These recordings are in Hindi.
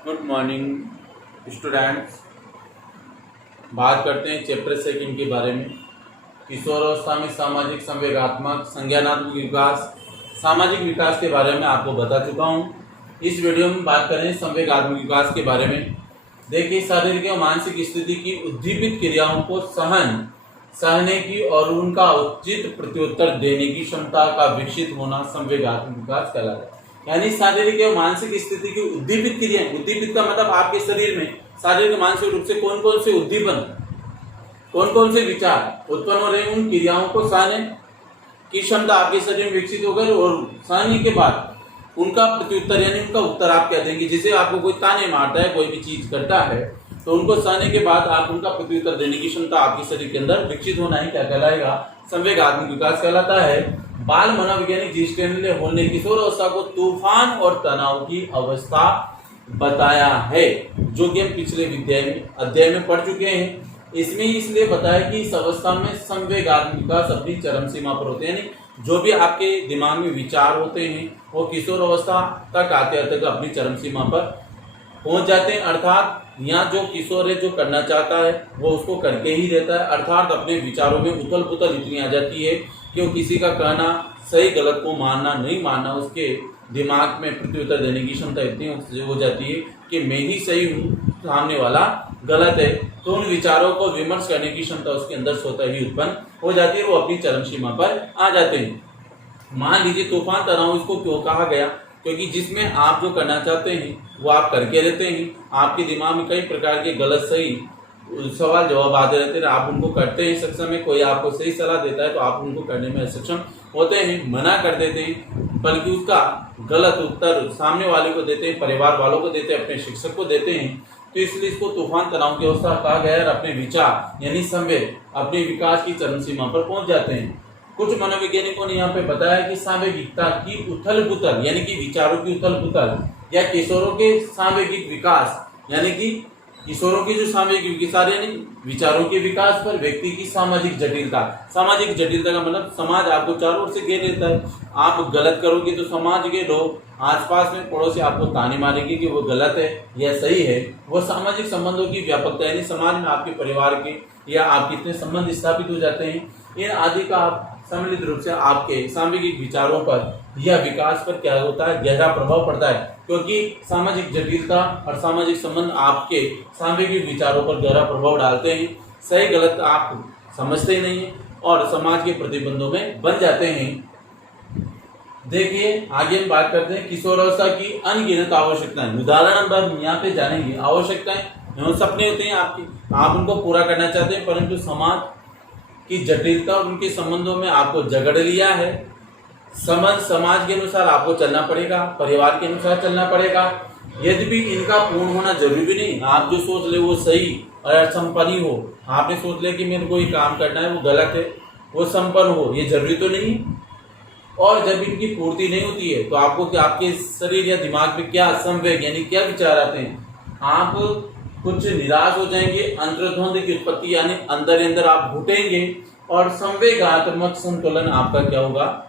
Good morning students. बात करते हैं चैप्टर सेकंड के बारे में। किशोरावस्था में सामाजिक संवेगात्मक संज्ञानात्मक विकास, सामाजिक विकास के बारे में आपको बता चुका हूं। इस वीडियो में बात करें संवेगात्मक विकास के बारे में। देखिए, शारीरिक और मानसिक स्थिति की उद्दीपित क्रियाओं को सहने की और उनका उचित प्रत्युत्तर देने की क्षमता का विकसित होना संवेगात्मक विकास कहलाता है। यानी शारीरिक और मानसिक स्थिति की उद्दीपित क्रियाएं, उद्दीपित का मतलब आपके शरीर में शारीरिक मानसिक रूप से कौन कौन से उद्दीपन, कौन कौन से विचार उत्पन्न हो रहे हैं, उन क्रियाओं को सहने की क्षमता आपके शरीर में विकसित हो गई और सहने के बाद उनका प्रत्युत्तर यानी उनका उत्तर आप क्या देंगे। जिसे आपको कोई ताने मारता है, कोई भी चीज करता है, तो उनको सहने के बाद आप उनका प्रत्युत्तर देने की क्षमता आपके शरीर के अंदर विकसित होना ही क्या कहलाएगा, संवेगात्मक विकास कहलाता है। बाल मनोवैज्ञानिक जिस्टेन ने होने किशोर अवस्था को तूफान और तनाव की अवस्था बताया है, जो कि हम पिछले अध्याय में पढ़ चुके हैं। इसमें इसलिए बताया कि इस अवस्था में संवेगात्मक विकास अपनी चरम सीमा पर होते हैं, यानी जो भी आपके दिमाग में विचार होते हैं वो किशोर अवस्था तक आते आते अपनी चरम सीमा पर पहुंच जाते हैं। अर्थात यहाँ जो किशोर है, जो करना चाहता है वो उसको करके ही रहता है। अर्थात अपने विचारों में उथल पुथल इतनी आ जाती है कि वो किसी का कहना सही गलत को मानना नहीं मानना, उसके दिमाग में प्रत्युत्तर देने की क्षमता इतनी हो जाती है कि मैं ही सही हूँ, सामने वाला गलत है। तो उन विचारों को विमर्श करने की क्षमता उसके अंदर स्वतः ही उत्पन्न हो जाती है, वो अपनी चरम सीमा पर आ जाते हैं। मान लीजिए तूफान तनाव इसको क्यों कहा गया, क्योंकि जिसमें आप जो करना चाहते हैं वो आप करके रहते हैं। आपके दिमाग में कई प्रकार के गलत सही सवाल जवाब आते रहते हैं, आप उनको करते हैं सक्षम है। कोई आपको सही सलाह देता है तो आप उनको करने में असक्षम होते हैं, मना कर देते हैं, बल्कि उसका गलत उत्तर सामने वाले को देते हैं, परिवार वालों को देते हैं, अपने शिक्षक को देते हैं। तो इसलिए इसको तूफान तनाव की अवस्था कहा गया है। अपने विचार यानी संवेग अपने विकास की चरम सीमा पर पहुंच जाते हैं। कुछ मनोवैज्ञानिकों ने यहाँ पे बताया कि सांवेगिकता की उथल पुथल यानी कि विचारों की उथल पुथल या किशोरों के सांवेगिक विकास यानी कि किशोरों की जो सामाजिक विकास यानी विचारों के विकास पर व्यक्ति की सामाजिक जटिलता, सामाजिक जटिलता का मतलब समाज आपको चारों ओर से घेर लेता है। आप गलत करोगे तो समाज के लोग आसपास में पड़ोसी आपको ताने मारेंगे कि वो गलत है या सही है। वो सामाजिक संबंधों की व्यापकता यानी समाज में आपके परिवार के या आप कितने संबंध स्थापित हो जाते हैं, इन आदि का सम्मिलित रूप से आपके सामाजिक विचारों पर या विकास पर क्या होता है, गहरा प्रभाव पड़ता है। क्योंकि सामाजिक जटिलता और सामाजिक संबंध आपके सामाजिक विचारों पर गहरा प्रभाव डालते हैं। सही गलत आप समझते ही नहीं है और समाज के प्रतिबंधों में बन जाते हैं। देखिए, आगे हम बात करते हैं किशोरावस्था की अनगिनत आवश्यकताएं। उदाहरण हम यहाँ पे जानेंगे। आवश्यकताएं सपने होते हैं आपके, आप उनको पूरा करना चाहते हैं, परंतु समाज की जटिलता और उनके संबंधों में आपको जकड़ लिया है। समाज के अनुसार आपको चलना पड़ेगा, परिवार के अनुसार चलना पड़ेगा। यद्यपि इनका पूर्ण होना जरूरी भी नहीं। आप जो सोच ले वो सही और संपन्न हो, आपने सोच ले कि मेरे को ये काम करना है वो गलत है, वो संपन्न हो, ये जरूरी तो नहीं। और जब इनकी पूर्ति नहीं होती है तो आपको क्या, आपके शरीर या दिमाग में क्या संवेग यानी क्या विचार आते हैं, आप कुछ निराश हो जाएंगे, अंतर्द्वंद की उत्पत्ति यानी अंदर अंदर आप घुटेंगे और संवेगात्मक संतुलन आपका क्या होगा,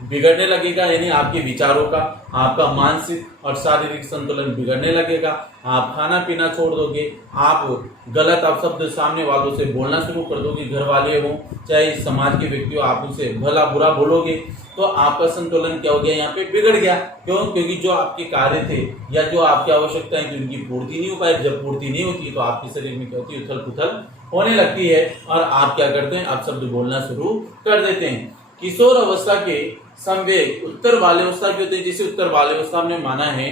बिगड़ने लगेगा। यानी आपके विचारों का, आपका मानसिक और शारीरिक संतुलन बिगड़ने लगेगा। आप खाना पीना छोड़ दोगे, आप गलत शब्द सामने वालों से बोलना शुरू कर दोगे, घर वाले हो चाहे समाज के व्यक्ति हो, आप उनसे भला बुरा बोलोगे, तो आपका संतुलन क्या हो गया, यहाँ पे बिगड़ गया। क्यों? क्योंकि जो आपके कार्य थे या जो आपकी आवश्यकताएं थी उनकी पूर्ति नहीं हो पाई। जब पूर्ति नहीं होती है तो आपके शरीर में क्या होती है, उथल पुथल होने लगती है और आप क्या करते हैं, आप शब्द बोलना शुरू कर देते हैं। किशोर अवस्था के संवेग उत्तर बाल्यावस्था की होते हैं। जिसे उत्तर बाल्यावस्था हमने माना है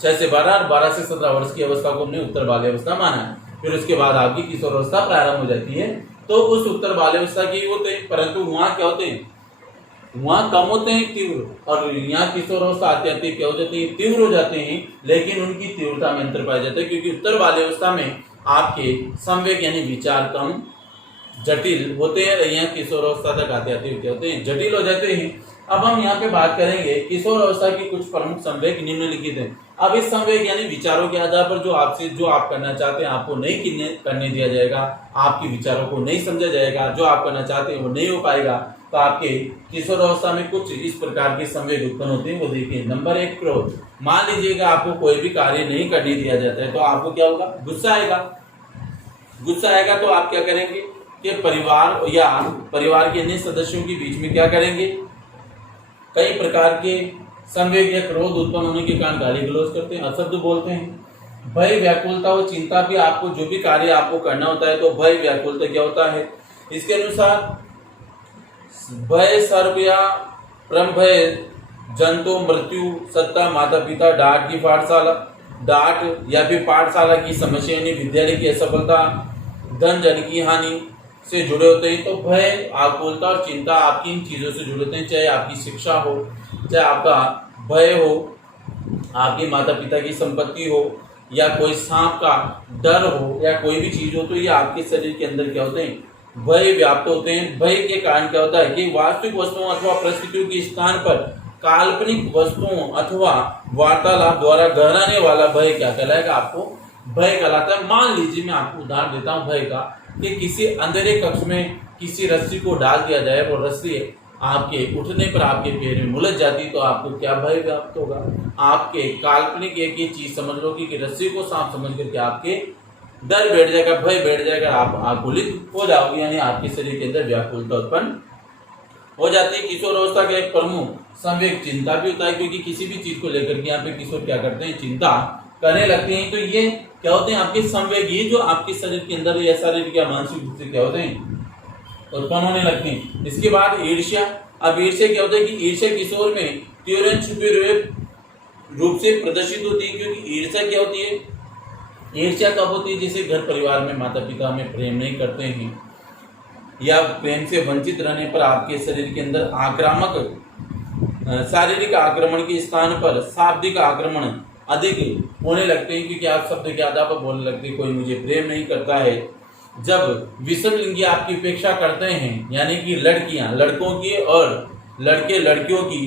6 से 12 और 12 से 17 वर्ष की अवस्था को हमने उत्तर बाल्यावस्था माना है। फिर उसके बाद आपकी किशोर अवस्था प्रारंभ हो जाती है। तो उस उत्तर बाल्यावस्था की होते हैं, परंतु वहां क्या होते हैं, वहां कम होते हैं तीव्र, और यहाँ किशोर अवस्था आते आते क्या हो जाते हैं, तीव्र हो जाते हैं। लेकिन उनकी तीव्रता में अंतर पाया जाता है, क्योंकि उत्तर बाल्यावस्था में आपके संवेग यानी विचार कम जटिल होते हैं, यहाँ किशोर अवस्था तक आते आते क्या होते हैं, जटिल हो जाते हैं। अब हम यहाँ पे बात करेंगे किशोर अवस्था की कुछ प्रमुख संवेग निम्नलिखित हैं। अब इस संवेग यानी विचारों के आधार पर जो आप करना चाहते हैं आपको नहीं करने दिया जाएगा, आपके विचारों को नहीं समझा जाएगा, जो आप करना चाहते हैं वो नहीं हो पाएगा। तो आपके किशोर अवस्था में कुछ इस प्रकार के संवेग उत्पन्न होते हैं, वो देखिए। नंबर 1, क्रोध। मान लीजिएगा आपको कोई भी कार्य नहीं करने दिया जाता है तो आपको क्या होगा? गुस्सा आएगा। गुस्सा आएगा तो आप क्या करेंगे कि परिवार या परिवार के अन्य सदस्यों के बीच में क्या करेंगे? कई प्रकार के संवेग या क्रोध उत्पन्न होने के कारण गाली गलौज करते हैं, अपशब्द बोलते हैं। भय, व्याकुलता और चिंता भी आपको जो भी कार्य आपको करना होता है तो भय व्याकुलता क्या होता है? इसके अनुसार भय, सर्प या परम भय, जंतु, मृत्यु, सत्ता, माता पिता, डांट की पाठशाला, डांट या फिर पाठशाला की समस्या यानी विद्यालय की असफलता, धन जन की हानि से जुड़े होते हैं। तो भय, आकुलता और चिंता आपकी इन चीजों से जुड़े होते हैं, चाहे आपकी शिक्षा हो, चाहे आपका भय हो, आपके माता पिता की संपत्ति हो, या कोई सांप का डर हो, या कोई भी चीज हो, तो ये आपके शरीर के अंदर क्या होते हैं? भय व्याप्त होते हैं। भय के कारण क्या होता है कि वास्तविक वस्तुओं अथवा परिस्थितियों के स्थान पर काल्पनिक वस्तुओं अथवा वार्तालाप द्वारा गहराने वाला भय क्या कहलाएगा? आपको भय कहलाता है। मान लीजिए मैं आपको उदाहरण देता हूँ भय का, कि किसी अंधेरे कक्ष में किसी रस्सी को डाल दिया जाए, वो रस्सी आपके उठने पर आपके पैर में उलझ जाती, तो आपको क्या भय व्याप्त होगा? आपके काल्पनिक एक ही चीज समझ लो कि रस्सी को सांप समझ करके आपके डर बैठ जाएगा, भय बैठ जाएगा, आप आकुलित हो जाओगे, यानी आपके शरीर के अंदर व्याकुलता उत्पन्न हो जाती है। किशोर अवस्था का एक प्रमुख संवेग चिंता भी होता है, क्योंकि किसी भी चीज को लेकर के यहाँ पे किशोर क्या करते हैं? चिंता करने लगते हैं। तो ये क्या होते हैं? आपके संवेग, ये जो आपके शरीर के अंदर या शारीरिक या मानसिक रूप से क्या होते हैं? उत्पन्न होने लगते हैं। इसके बाद ईर्ष्या। अब ईर्ष्या क्या होता है कि ईर्ष्या किशोर में तीव्र छुपे हुए रूप से प्रदर्शित होती है। क्योंकि ईर्ष्या क्या होती है? ईर्ष्या कब होती है? जैसे घर परिवार में माता पिता हमें प्रेम नहीं करते हैं, या प्रेम से वंचित रहने पर आपके शरीर के अंदर आक्रामक शारीरिक आक्रमण के स्थान पर शाब्दिक आक्रमण अधिक होने लगते हैं, क्योंकि आप शब्द के आधार पर बोलने लगते हैं कोई मुझे प्रेम नहीं करता है। जब विषम लिंगी आपकी उपेक्षा करते हैं, यानी कि लड़कियां लड़कों की और लड़के लड़कियों की,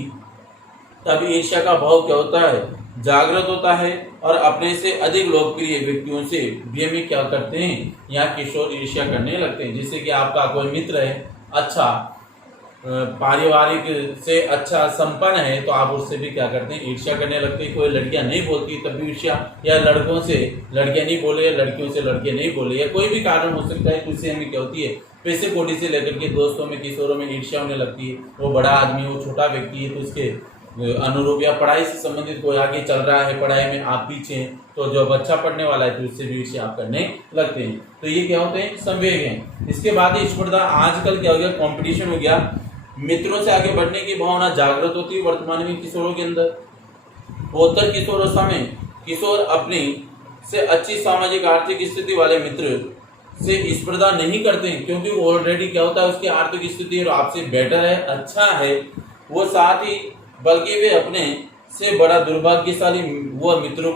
तब ईर्ष्या का भाव क्या होता है? जागृत होता है, और अपने से अधिक लोकप्रिय व्यक्तियों से भी में क्या करते हैं? यहाँ किशोर ईर्ष्या करने लगते हैं। जैसे कि आपका कोई मित्र है, अच्छा पारिवारिक से अच्छा संपन्न है, तो आप उससे भी क्या करते हैं? ईर्ष्या करने लगते हैं। कोई लड़कियां नहीं बोलती तब भी ईर्ष्या, या लड़कों से लड़कियां नहीं बोले, या लड़कियों से लड़के नहीं बोले, या कोई भी कारण हो सकता है, तो इससे हमें क्या होती है? पैसे कोटी से लेकर के दोस्तों में, किशोरों में ईर्ष्या होने लगती है। वो बड़ा आदमी, वो छोटा व्यक्ति है, तो उसके अनुरूप, या पढ़ाई से संबंधित कोई आगे चल रहा है पढ़ाई में, आप पीछे हैं, तो जो अच्छा पढ़ने वाला है तो उससे भी ईर्ष्या आप करने लगते हैं। तो ये क्या होते हैं? संवेग हैं। इसके बाद स्पर्धा। आजकल क्या हो गया? कंपटीशन हो गया। मित्रों से आगे बढ़ने की भावना जागृत होती है वर्तमान में किशोरों के अंदर। उत्तर किशोर अवस्था में किशोर अपनी से अच्छी सामाजिक आर्थिक स्थिति वाले मित्र से स्पर्धा नहीं करते हैं, क्योंकि वो ऑलरेडी क्या होता है? उसकी आर्थिक स्थिति आपसे बेटर है, अच्छा है। वो साथ ही बल्कि वे अपने से बड़ा दुर्भाग्यशाली वह मित्रों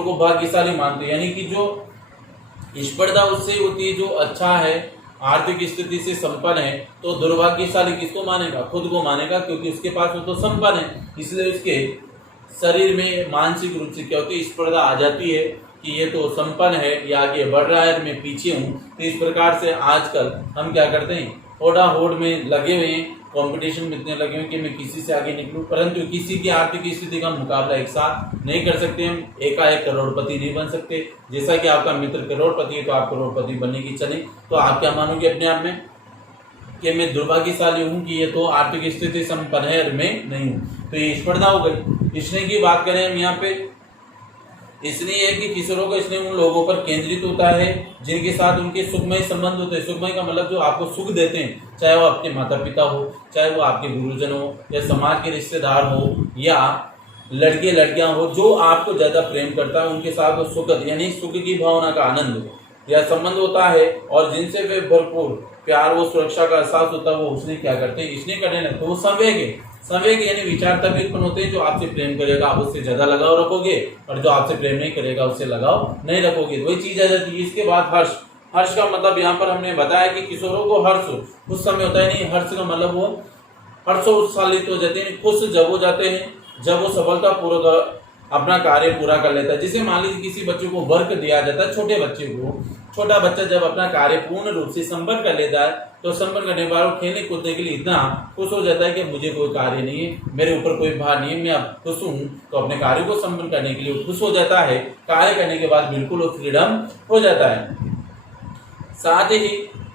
को भाग्यशाली मानते हैं। यानी कि जो स्पर्धा उससे होती है जो अच्छा है, आर्थिक स्थिति से संपन्न है, तो दुर्भाग्यशाली किसको मानेगा? खुद को मानेगा, क्योंकि उसके पास वो तो संपन्न है। इसलिए उसके शरीर में मानसिक रूप से क्या होती है? स्पर्धा आ जाती है कि ये तो संपन्न है, ये आगे बढ़ रहा है, मैं पीछे हूँ। तो इस प्रकार से आजकल हम क्या करते हैं? होड़ा होड़ में लगे हुए हैं, कंपटीशन में इतने लगे हुए कि मैं किसी से आगे निकलूं, परंतु किसी की आर्थिक स्थिति का मुकाबला एक साथ नहीं कर सकते। हम एकाएक करोड़पति नहीं बन सकते। जैसा कि आपका मित्र करोड़पति है तो आप करोड़पति बनने की इच्छा नहीं, तो आप क्या मानोगे अपने आप में कि मैं दुर्भाग्यशाली हूँ कि ये तो आर्थिक स्थिति संपन्न है और मैं नहीं हूँ। तो ये स्पर्धा हो गई। स्नेह की बात करें हम यहाँ पे, इसलिए है कि किशोरों का स्नेह उन लोगों पर केंद्रित होता है जिनके साथ उनके सुखमय संबंध होते हैं। सुखमय का मतलब जो आपको सुख देते हैं, चाहे वो आपके माता पिता हो, चाहे वो आपके गुरुजन हो, या समाज के रिश्तेदार हो, या लड़के लड़कियां हो, जो आपको ज्यादा प्रेम करता है उनके साथ वो सुख यानी सुख की भावना का आनंद या संबंध होता है, और जिनसे वे भरपूर प्यार वो सुरक्षा का एहसास होता है, वो उसने क्या करते हैं? इसने करने लगते हैं। वो संवेग है। संवेग यानी विचार तभी उत्पन्न होते हैं, जो आपसे प्रेम करेगा आप उससे ज्यादा लगाव रखोगे, और जो आपसे प्रेम नहीं करेगा उससे लगाव नहीं रखोगे। वही चीज आ जाती है। इसके बाद हर्ष। हर्ष का मतलब यहाँ पर हमने बताया कि किशोरों को हर्ष उस समय होता है नहीं, हर्ष का मतलब वो हर्षोत्साहित हो जाते हैं, खुश जब हो जाते हैं जब वो सफलता पूर्वक अपना कार्य पूरा कर लेता है। जैसे मान लीजिए किसी बच्चे को वर्क दिया जाता है, छोटे बच्चे को, छोटा बच्चा जब अपना कार्य पूर्ण रूप से संपन्न कर लेता है तो संपन्न करने के बाद वो खेलने कूदने के लिए इतना खुश हो जाता है कि मुझे कोई कार्य नहीं है, मेरे ऊपर कोई भार नहीं है, मैं अब खुश हूँ। तो अपने कार्य को संपन्न करने के लिए खुश हो जाता है, कार्य करने के बाद बिल्कुल वो फ्रीडम हो जाता है। साथ ही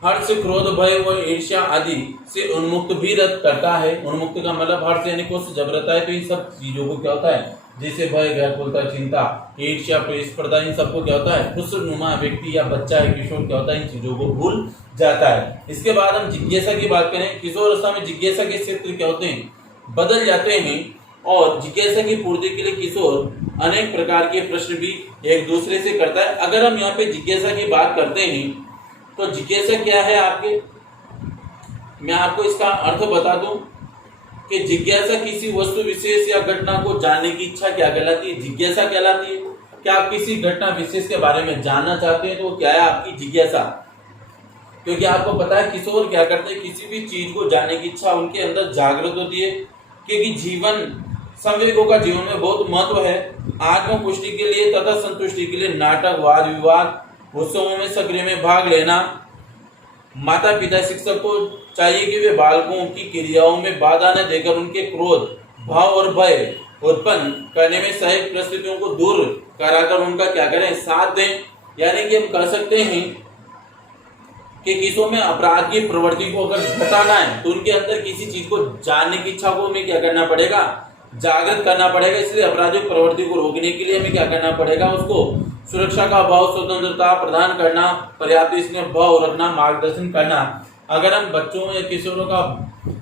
हर्ष क्रोध भय व ईर्ष्या आदि से उन्मुक्त भी करता है। उन्मुक्त का मतलब हर्ष यानी खुश जब रहता है तो इन सब चीजों को क्या होता है, जैसे भय, व्याकुलता, चिंता, ईर्ष्या, प्रतिस्पर्धा, इन सबको क्या होता है, खुशनुमा व्यक्ति या बच्चा है किशोर क्या होता है, इन चीजों को भूल जाता है। इसके बाद हम जिज्ञासा की बात करें। किशोर अवस्था में जिज्ञासा के क्षेत्र क्या होते हैं, बदल जाते हैं और जिज्ञासा की पूर्ति के लिए किशोर अनेक प्रकार के प्रश्न भी एक दूसरे से करता है। अगर हम यहाँ पे जिज्ञासा की बात करते हैं तो जिज्ञासा क्या है आपके, मैं आपको इसका अर्थ बता दूं कि जिज्ञासा किसी वस्तु विशेष या घटना को जानने की इच्छा क्या कहलाती है, जिज्ञासा कहलाती है। क्या आप किसी घटना विशेष के बारे में जानना चाहते हैं तो वो क्या है, आपकी जिज्ञासा। क्योंकि आपको पता है किशोर क्या करते हैं, किसी भी चीज को जानने की इच्छा उनके अंदर जागृत होती है, क्योंकि जीवन संवेगों का जीवन में बहुत महत्व है। आत्म पुष्टि के लिए तथा संतुष्टि के लिए नाटक, वाद विवाद, उत्सवों में सक्रिय में भाग लेना। माता पिता शिक्षक को चाहिए कि वे बालकों की क्रियाओं में बाधा न देकर उनके क्रोध, भाव और भय उत्पन्न करने में सहायक परिस्थितियों को दूर कराकर उनका क्या करें, साथ दें। यानी कि हम कह सकते हैं कि किशोर में अपराध की प्रवृत्ति को अगर घटाना है तो उनके अंदर किसी चीज को जानने की इच्छा को हमें क्या करना पड़ेगा, जागृत करना पड़ेगा। इसलिए अपराधिक प्रवृत्ति को रोकने के लिए हमें क्या करना पड़ेगा, उसको सुरक्षा का भाव, स्वतंत्रता प्रदान करना, पर्याप्त इसमें भाव रखना, मार्गदर्शन करना। अगर हम बच्चों या किशोरों का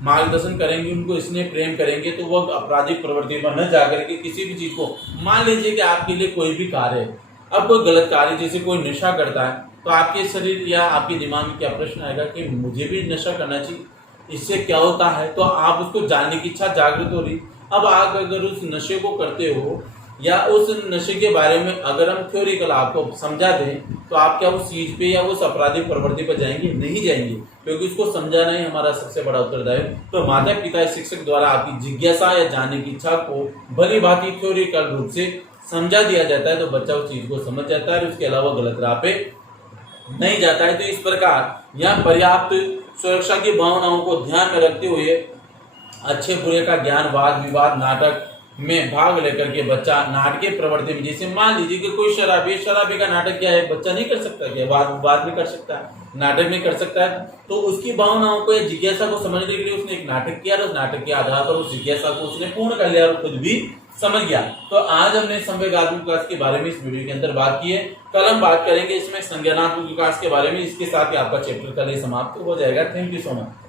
मार्गदर्शन करेंगे, उनको स्नेह प्रेम करेंगे तो वो अपराधिक प्रवृत्ति पर न जाकर के किसी भी चीज को, मान लीजिए कि आपके लिए कोई भी कार्य है, अब कोई गलत कार्य जैसे कोई नशा करता है तो आपके शरीर या आपके दिमाग में क्या प्रश्न आएगा कि मुझे भी नशा करना चाहिए, इससे क्या होता है, तो आप उसको जानने की इच्छा जागृत हो रही। अब आप अगर उस नशे को करते हो या उस नशे के बारे में अगर हम थ्योरिकल आपको समझा दें तो आप क्या उस चीज पे या उस आपराधिक प्रवृत्ति पर जाएंगे, नहीं जाएंगे, क्योंकि उसको समझाना ही हमारा सबसे बड़ा उत्तरदायित्व। तो माता पिता शिक्षक द्वारा आपकी जिज्ञासा या जानने की इच्छा को भली भांति थ्योरिकल रूप से समझा दिया जाता है तो बच्चा उस चीज को समझ जाता है और उसके अलावा गलत राह पे नहीं जाता है। तो इस प्रकार यहाँ पर्याप्त सुरक्षा की भावनाओं को ध्यान में रखते हुए अच्छे बुरे का ज्ञान, वाद विवाद, नाटक में भाग लेकर के बच्चा नाटकीय प्रवृत्ति में, जैसे मान लीजिए कि कोई शराबी का नाटक क्या है, बच्चा नहीं कर सकता क्या, वाद विवाद भी कर सकता है, नाटक में कर सकता है। तो उसकी भावनाओं को या जिज्ञासा को समझने के लिए उसने एक नाटक किया और उस नाटक के आधार पर उस जिज्ञासा को उसने पूर्ण कर लिया और खुद भी समझ गया। तो आज हमने संवेगात्मक विकास के बारे में इस वीडियो के अंदर बात की है। कल हम बात करेंगे इसमें संज्ञानात्मक विकास के बारे में। इसके साथ ही आपका चैप्टर कल ही समाप्त हो जाएगा। Thank you so much.